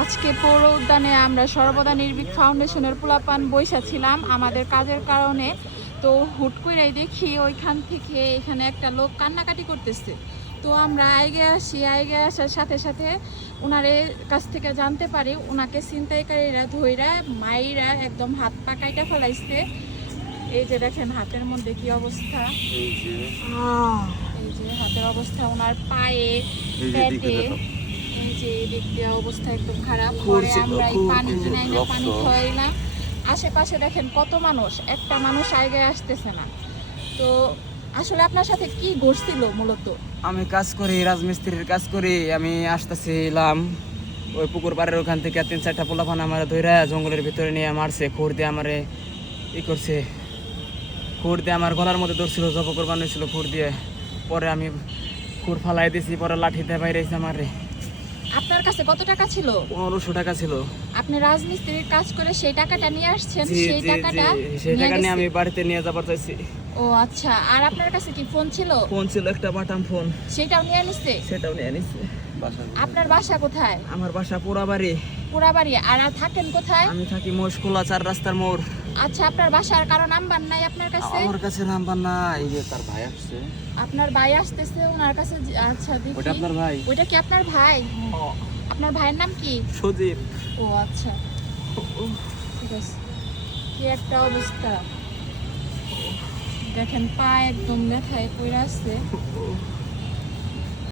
আজকে পৌর উদ্যানে আমরা সর্বদা নির্ভীক ফাউন্ডেশনের পোলাপান বৈশা ছিলাম আমাদের কাজের কারণে। তো হুট করেই দেখি ওইখান থেকে এখানে একটা লোক কান্নাকাটি করতেছে। তো আমরা আইগে আসার সাথে সাথে ওনারের কাছ থেকে জানতে পারি ওনাকে ছিনতাইকারীরা ধইরা মাইরা একদম হাত পা কাইটা ফেলাইছে। এই যে দেখেন হাতের মধ্যে কি অবস্থা, এই যে হাতের অবস্থা, ওনার পায়ে পেটে এই যে দেখতে অবস্থা একদম খারাপ। পরে আমরা এই পানি কিনে পানি খাওয়াইলাম। আশেপাশে দেখেন কত মানুষ, একটা মানুষ আগে আসতেছে না। তো আসলে আপনার সাথে কি ঘটছিল? মূলত আমি কাজ করি, রাজমিস্ত্রির কাজ করি। আমি আসতেছিলাম ওই পুকুর পাড়ের ওখান থেকে 3-4টা পোলাপান আমার ধইরা জঙ্গলের ভিতরে নিয়ে মারছে, খুর দিয়ে আমারে করছে। খুর দিয়ে আমার গলার মধ্যে ধরছিল, জব করবার হয়েছিল খুর দিয়ে। পরে আমি খুর ফালাই দিয়েছি, পরে লাঠি দিয়ে বাইরে আমারে। আপনার কাছে কত টাকা ছিল? 1500 টাকা ছিল। আপনি রাজমিস্ত্রির কাজ করে সেই টাকাটা নিয়ে আসছেন? সেই টাকা নিয়ে আমি বাড়িতে নিয়ে যাবার চাইছি। ও আচ্ছা। আর আপনার কাছে কি ফোন ছিল? ফোন ছিল, একটা বাটাম ফোন। সেটাও নিয়ে নিছে? সেটাও নিয়ে নিছে। আপনার বাসা কোথায়? আমার বাসা পোড়াবাড়ি। পোড়াবাড়ি। আর থাকেন কোথায়? আমি থাকি মহেশখোলা 4 রাস্তার মোড়। আচ্ছা, আপনার বাসার কারো নাম্বার নাই আপনার কাছে? আমার কাছে নাম্বার নাই। এই যে তার ভাই আসছে। আপনার ভাই আসতেছে ওনার কাছে। আচ্ছা দেখি। ওটা আপনার ভাই? ওইটা কি আপনার ভাই? আপনার ভাইয়ের নাম কি? সজীব। ও আচ্ছা, ঠিক আছে। কি একটা অবস্থা দেখেন, পা একদম ব্যথায় পড়ে আসছে।